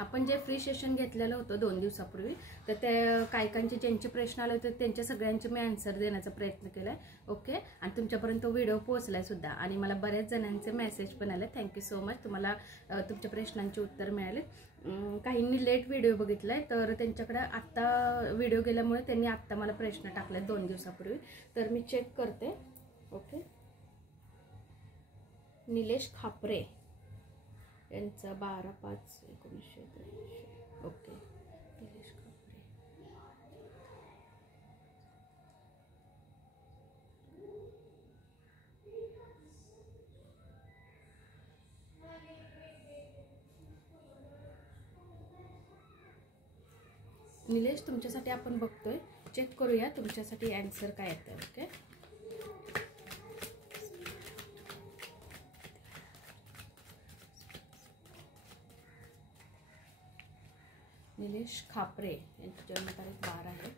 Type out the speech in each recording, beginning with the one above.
आपण जे free session घेतलेलं होतं 2 दिवसापूर्वी, तर ते कायकांचे ज्यांचे प्रश्न आले होते त्यांच्या सगळ्यांचे मी आन्सर देण्याचा प्रयत्न केलाय. ओके, आणि तुमच्यापर्यंत तो व्हिडिओ पोहोचलाय सुद्धा, आणि मला बऱ्याच जणांचे मेसेज पण आले. Thank you so much. तुम्हाला तुमच्या प्रश्नांची उत्तर मिळाले. काहींनी लेट व्हिडिओ बघितलाय, तर त्यांच्याकडे आत्ता व्हिडिओ गेल्यामुळे त्यांनी आत्ता मला प्रश्न टाकले 2 दिवसापूर्वी, तर मी चेक करते. ओके, निलेश खापरे यांचा 12/5/1983. ओके, निलेश खापरे. निलेश, तुमच्यासाठी आपण बघतोय, चेक करूया तुमच्यासाठी आन्सर काय येतं. ओके, निलेश खापरे यांची जन्मतारीख 12 आहे.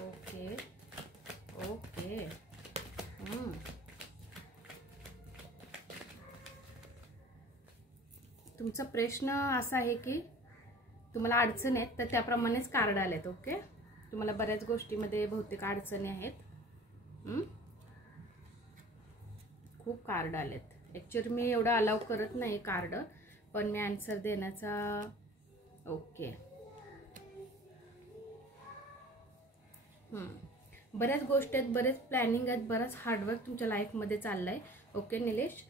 Okay okay. तुमचा प्रश्न असा आहे की तुम्हाला अडचण आहेत, तर त्याप्रमाणेच कार्ड आलेत. ओके, तुम्हाला बऱ्याच गोष्टीमध्ये बहुतेक अडचणी आहेत. खूप कार्ड आलेत. ॲक्च्युअली मी एवढं अलाउ करत नाही कार्ड, पण मी आन्सर देण्याचा. ओके, बऱ्याच गोष्टी आहेत, बरेच प्लॅनिंग आहेत, बराच हार्डवर्क तुमच्या लाईफमध्ये चाललंय. ओके निलेश,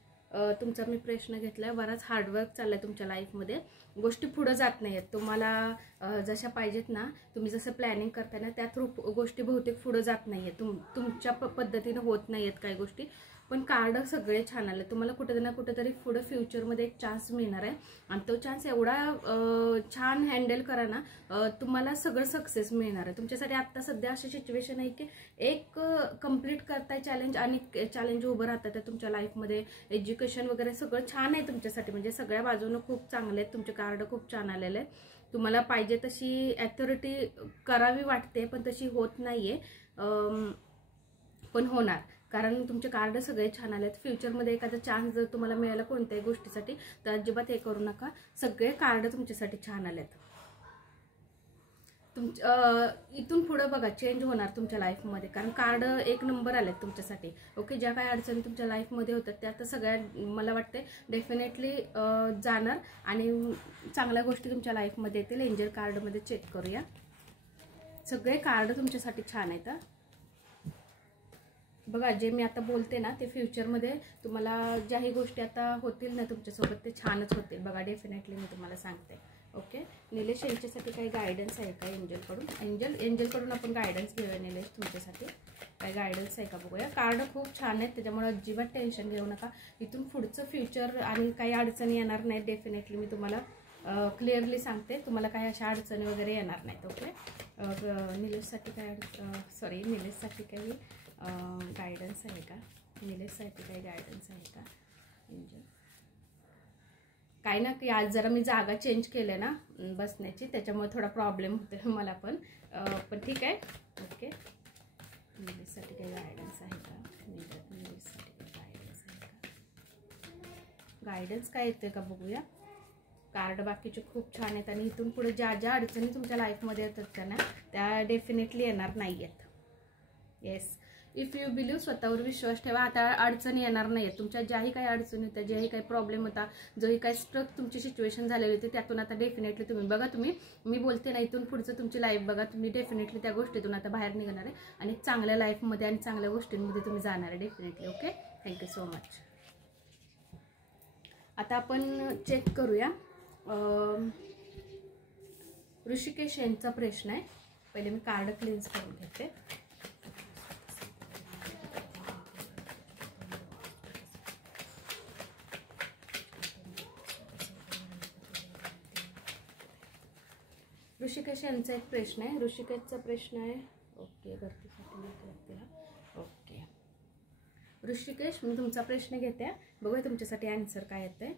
तुमचा मी प्रश्न घेतलाय. बराच हार्डवर्क चाललाय तुमच्या लाईफमध्ये. गोष्टी पुढे जात नाहीत तुम्हाला जशा पाहिजेत ना. तुम्ही जसं प्लॅनिंग करताय ना, त्या थ्रू गोष्टी बहुतेक पुढे जात नाहीयेत. तुमच्या पद्धतीने होत नाहीयेत काही गोष्टी. पण कार्ड सगळे छान आले. तुम्हाला कुठे ना कुठेतरी पुढे फ्युचरमध्ये एक चान्स मिळणार आहे, आणि तो चान्स एवढा छान हँडल करा ना, तुम्हाला सगळं सक्सेस मिळणार आहे. तुमच्यासाठी आता सध्या अशी सिच्युएशन आहे की एक कंप्लीट करताय चॅलेंज, आणि चॅलेंज उभं राहतात आहे तुमच्या लाईफमध्ये. एज्युकेशन वगैरे सगळं छान आहे तुमच्यासाठी, म्हणजे सगळ्या बाजूने खूप चांगले आहेत. तुमचे कार्ड खूप छान आलेले आहेत. तुम्हाला पाहिजे तशी ॲथॉरिटी करावी वाटते, पण तशी होत नाहीये, पण होणार. कारण तुमचे कार्ड सगळे छान आलेत. फ्युचरमध्ये एखादा चान्स जर तुम्हाला मिळाला कोणत्याही गोष्टीसाठी, तर अजिबात हे करू नका. सगळे कार्ड तुमच्यासाठी छान आलेत. इथून पुढे बघा चेंज होणार तुमच्या लाईफमध्ये, कारण कार्ड एक नंबर आलेत तुमच्यासाठी. ओके, ज्या काही अडचणी तुमच्या लाईफमध्ये होतात त्या आता सगळ्या मला वाटते डेफिनेटली जाणार, आणि चांगल्या गोष्टी तुमच्या लाईफमध्ये येतील. एंजल कार्डमध्ये चेक करूया. सगळे कार्ड तुमच्यासाठी छान आहेत. बघा, जे मी आता बोलते ना, ते फ्युचरमध्ये तुम्हाला ज्याही गोष्टी आता होतील ना तुमच्यासोबत, ते छानच होतील. बघा, डेफिनेटली मी तुम्हाला सांगते. ओके, निलेश यांच्यासाठी काही गायडन्स आहे का एंजलकडून? एंजलकडून आपण गायडन्स घेऊया. निलेश, तुमच्यासाठी काही गायडन्स आहे का बघूया. कार्ड खूप छान आहेत, त्याच्यामुळे अजिबात टेन्शन घेऊ नका. इथून पुढचं फ्युचर आणि काही अडचणी येणार नाहीत. डेफिनेटली मी तुम्हाला क्लिअरली सांगते, तुम्हाला काही अशा अडचणी वगैरे येणार नाहीत. ओके, निलेशसाठी निलेशसाठी काही गायडन्स आहे का? निलेशसाठी काही गायडन्स आहे का एंजल? काय ना, की आज जरा मी जागा चेंज केले ना बसण्याची, त्याच्यामुळे थोडा प्रॉब्लेम होतो मला पण ठीक आहे. ओके, निलेशसाठी काही गायडन्स आहे का? निलेशसाठी काही गायडन्स आहे का? गायडन्स काय येते का बघूया. कार्ड बाकीचे खूप छान आहेत, आणि इथून पुढे ज्या ज्या अडचणी तुमच्या लाईफमध्ये येतात ना, त्या डेफिनेटली येणार नाही आहेत. येस, इफ यू बिलीव्ह, स्वतःवर विश्वास ठेवा. आता अडचणी येणार नाहीत तुमच्या. ज्याही काही अडचणी होत्या, ज्याही काही प्रॉब्लेम होता, जोही काही स्ट्रक तुमची सिच्युएशन झालेली होती, त्यातून आता डेफिनेटली तुम्ही बघा, मी बोलते ना, इथून पुढचं तुमची लाईफ बघा, तुम्ही डेफिनेटली त्या गोष्टीतून आता बाहेर निघणार आहे, आणि चांगल्या लाईफमध्ये आणि चांगल्या गोष्टींमध्ये तुम्ही जाणार आहे definitely. Okay, thank you so much. आता आपण चेक करूया. ऋषिकेश यांचा प्रश्न आहे. पहिले मी कार्ड क्लीन्स करून घेते. ऋषिकेश यांचा एक प्रश्न आहे. ऋषिकेशचा प्रश्न आहे. ओके, भरतीसाठी. ओके, ऋषिकेश, मी तुमचा प्रश्न घेते, बघूया तुमच्यासाठी आन्सर काय येतंय.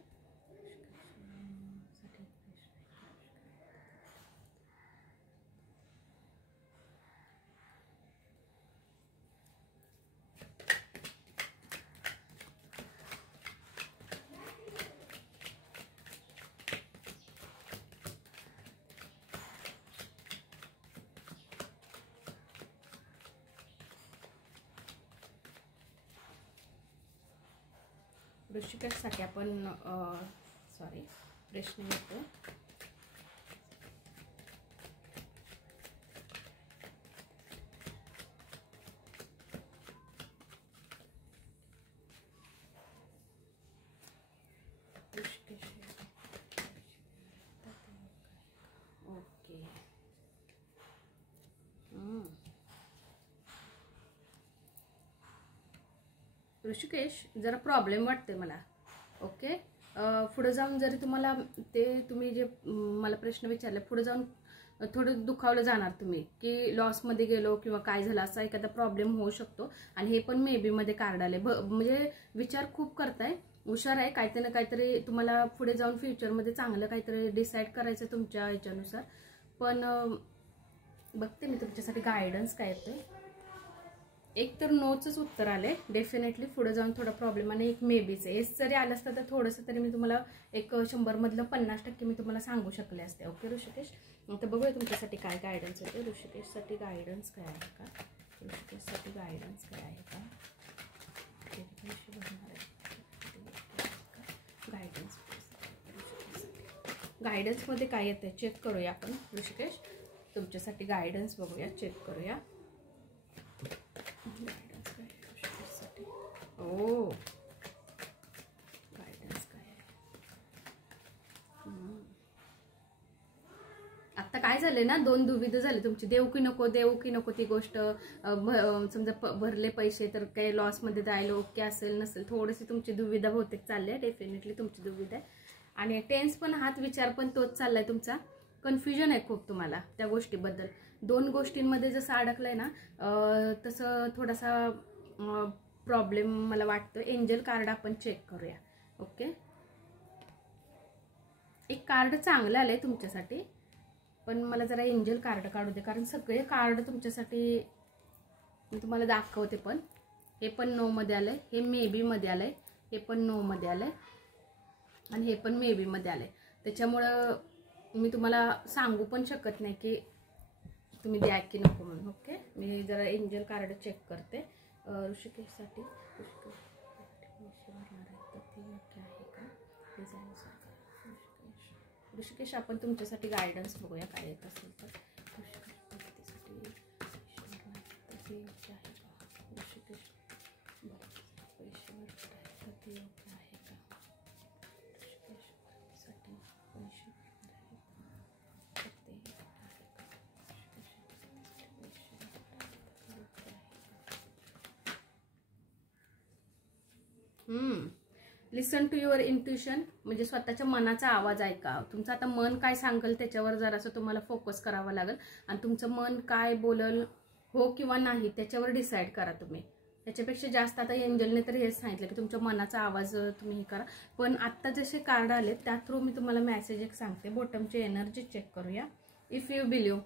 ऋषिकेशसाठी आपण प्रश्न घेतो. ओके. ऋषिकेश, जरा प्रॉब्लेम वाटते मला. ओके. पुढे जाऊन जरी तुम्हाला तुम्ही जे मला प्रश्न विचारले, पुढे जाऊन थोडं दुखावलं जाणार तुम्ही, की लॉसमध्ये गेलो किंवा काय झालं, असा एखादा प्रॉब्लेम होऊ शकतो. आणि हे पण मे बी मध्ये कार्ड आले. म्हणजे विचार खूप करताय, हुशार आहे, काहीतरी ना काहीतरी तुम्हाला पुढे जाऊन फ्युचरमध्ये चांगलं काहीतरी डिसाईड करायचं तुमच्या ह्याच्यानुसार. पण बघते मी तुमच्यासाठी गायडन्स काय येतोय. एक तर नोचंच उत्तर आले डेफिनेटली, पुढे जाऊन थोडा प्रॉब्लेम, आणि एक मेबीच. एस जरी आलं असतं तर थोडंसं तरी मी तुम्हाला एक 100 मधलं 50% मी तुम्हाला सांगू शकले असते. ओके ऋषिकेश, तर बघूया तुमच्यासाठी काय गायडन्स येते. ऋषिकेशसाठी गायडन्स काय आहे का? ऋषिकेशसाठी गायडन्स काय आहे का? गायडन्समध्ये काय येते चेक करूया आपण. ऋषिकेश, तुमच्यासाठी गायडन्स बघूया, चेक करूया. ओ, गायडन्स काय आहे? आता काय झाले ना, दोन दुविधा झाले तुमची. देऊ की नको ती गोष्ट. समजा भरले पैसे तर काही लॉसमध्ये जायला ओके असेल नसेल, थोडीशी तुमची दुविधा बहुतेक चालली आहे. डेफिनेटली तुमची दुविधा आहे. आणि टेन्स पण हात विचार पण तोच चाललाय तुमचा. कन्फ्युजन आहे खूप तुम्हाला त्या गोष्टीबद्दल. दोन गोष्टींमध्ये जसं अडकलंय ना, तसं थोडासा प्रॉब्लेम मला वाटतं. एंजल कार्ड आपण चेक करूया. ओके. एक कार्ड चांगलं आलंय तुमच्यासाठी, पण मला जरा एंजल कार्ड काढू दे, कारण सगळे कार्ड तुमच्यासाठी मी तुम्हाला दाखवते. पण हे पण नो मध्ये आलंय, हे मे बी मध्ये आलंय, हे पण नो मध्ये आलंय, आणि हे पण मे बी मध्ये आलंय. त्याच्यामुळं मी तुम्हाला सांगू पण शकत नाही की तुम्ही द्या की नको म्हणून. ओके, मी जरा एंजल कार्ड चेक करते. ऋषिकेशसाठी ऋषिकेश, आपण तुमच्यासाठी गायडन्स बघूया काय येत असेल तर. ऋषिकेश, लिसन टू युअर इंट्युशन, म्हणजे स्वतःच्या मनाचा आवाज ऐका. तुमचं आता मन काय सांगेल त्याच्यावर जरासं तुम्हाला फोकस करावा लागेल, आणि तुमचं मन काय बोलल, हो किंवा नाही, त्याच्यावर डिसाईड करा तुम्ही. त्याच्यापेक्षा जास्त आता एंजलने तर हेच सांगितलं की तुमच्या मनाचा आवाज तुम्ही हे करा. पण आत्ता जसे कार्ड आले त्या थ्रू मी तुम्हाला मेसेज एक सांगते. बॉटमची एनर्जी चेक करूया. इफ यू बिलीव्ह,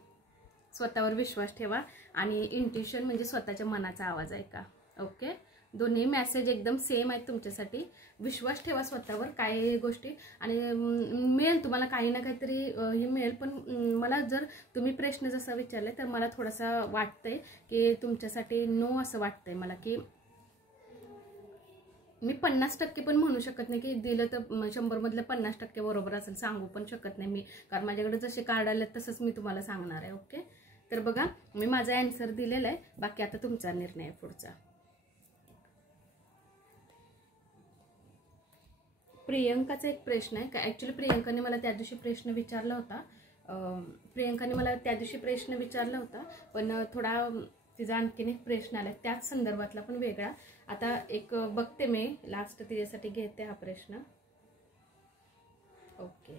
स्वतःवर विश्वास ठेवा, आणि इंट्युशन म्हणजे स्वतःच्या मनाचा आवाज ऐका. ओके, दोन्ही मेसेज एकदम सेम आहेत तुमच्यासाठी. विश्वास ठेवा स्वतःवर, काय गोष्टी, आणि मिळेल तुम्हाला काही ना काहीतरी हे मिळेल. पण मला जर तुम्ही प्रश्न जसा विचारले तर मला थोडासा वाटतंय की तुमच्यासाठी नो असं वाटतंय मला, की मी 50% पण म्हणू शकत नाही की दिलं तर 100 मधलं 50% बरोबर असेल, सांगू पण शकत नाही मी, कारण माझ्याकडे जसे कार्ड आले तसंच मी तुम्हाला सांगणार आहे. ओके, तर बघा मी माझा आन्सर दिलेला आहे, बाकी आता तुमचा निर्णय आहे पुढचा. प्रियंकाचा एक प्रश्न आहे का, ॲक्च्युली प्रियंकाने मला त्या दिवशी प्रश्न विचारला होता. पण थोडा तिचा आणखीन एक प्रश्न आला त्याच संदर्भातला पण वेगळा. आता एक बघते मी, लास्ट तिच्यासाठी घेते हा प्रश्न. ओके,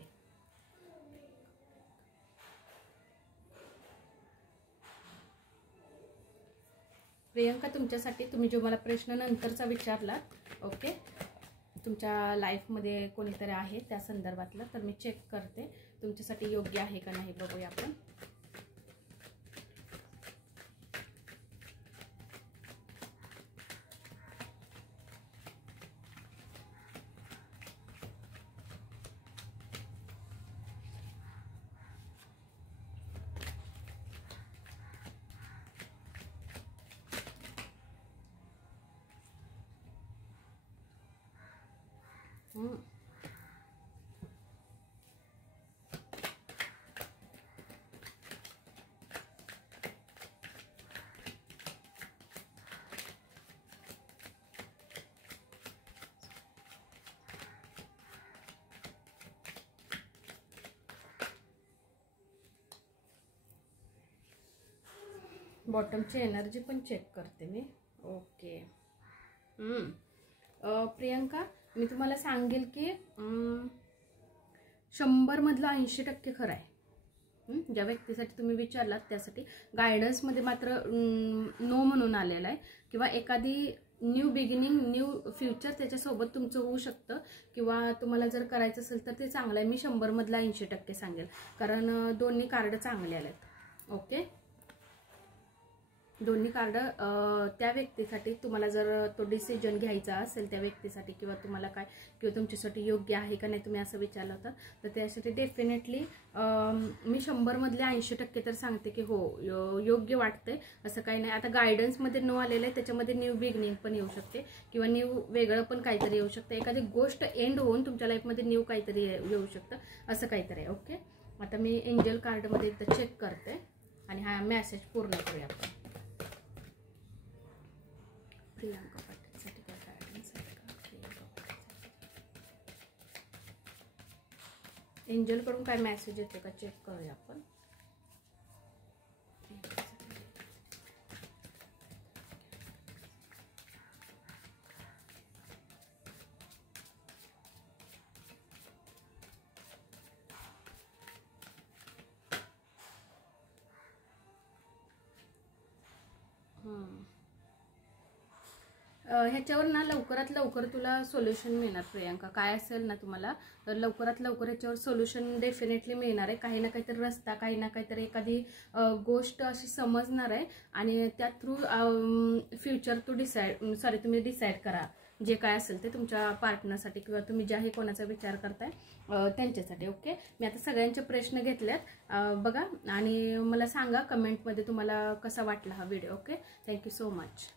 प्रियंका, तुमच्यासाठी तुम्ही जो मला प्रश्न नंतरचा विचारलात, ओके, तुमच्या लाईफमध्ये कोणीतरी आहे त्या संदर्भातला, तर मी चेक करते तुमच्यासाठी योग्य आहे का नाही, बघूया आपण. बॉटमची एनर्जी पण चेक करते मी. ओके. प्रियंका, मी तुम्हाला सांगेल की 100 मधलं 80% खरं आहे. ज्या व्यक्तीसाठी तुम्ही विचारलात त्यासाठी गायडन्समध्ये मात्र नो म्हणून आलेला आहे, किंवा एखादी न्यू बिगिनिंग, न्यू फ्युचर त्याच्यासोबत तुमचं होऊ शकतं, किंवा तुम्हाला जर करायचं असेल तर ते चांगलं आहे. मी 100 मधला 80% सांगेल, कारण दोन्ही कार्ड चांगले आलेत. ओके, दोन्ही कार्ड त्या व्यक्तीसाठी, तुम्हाला जर तो डिसिजन घ्यायचा असेल त्या व्यक्तीसाठी, किंवा तुम्हाला काय, किंवा तुमच्यासाठी योग्य आहे का नाही तुम्ही असं विचारलं होतं, तर त्यासाठी डेफिनेटली मी 100 मधले 80% तर सांगते की हो, योग्य वाटते. असं काही नाही. आता गायडन्समध्ये नो आलेलं आहे, त्याच्यामध्ये न्यू बिगिनिंग पण येऊ शकते, किंवा न्यू वेगळं पण काहीतरी येऊ शकतं. एखादी गोष्ट एंड होऊन तुमच्या लाईफमध्ये न्यू काहीतरी येऊ शकतं, असं काहीतरी आहे. ओके, आता मी एंजल कार्डमध्ये एकदा चेक करते आणि हा मेसेज पूर्ण करूया आपण. प्रियंका पाटीलसाठी काय गायडन्स आहे का? प्रियंका पाटीलसाठी एंजलकडून काय मेसेज येते का चेक करूया आपण. ह्याच्यावर ना लवकरात लवकर तुला सोल्युशन मिळणार प्रियंका. काय असेल ना तुम्हाला, तर लवकरात लवकर ह्याच्यावर सोल्युशन डेफिनेटली मिळणार आहे. काही ना काहीतरी रस्ता, काही ना काहीतरी एखादी गोष्ट अशी समजणार आहे, आणि त्या थ्रू फ्युचर तुम्ही डिसाईड करा जे काय असेल ते तुमच्या पार्टनरसाठी, किंवा तुम्ही ज्याही कोणाचा विचार करताय त्यांच्यासाठी. ओके, मी आता सगळ्यांचे प्रश्न घेतलेत बघा, आणि मला सांगा कमेंटमध्ये तुम्हाला कसा वाटला हा video. Okay, thank you so much.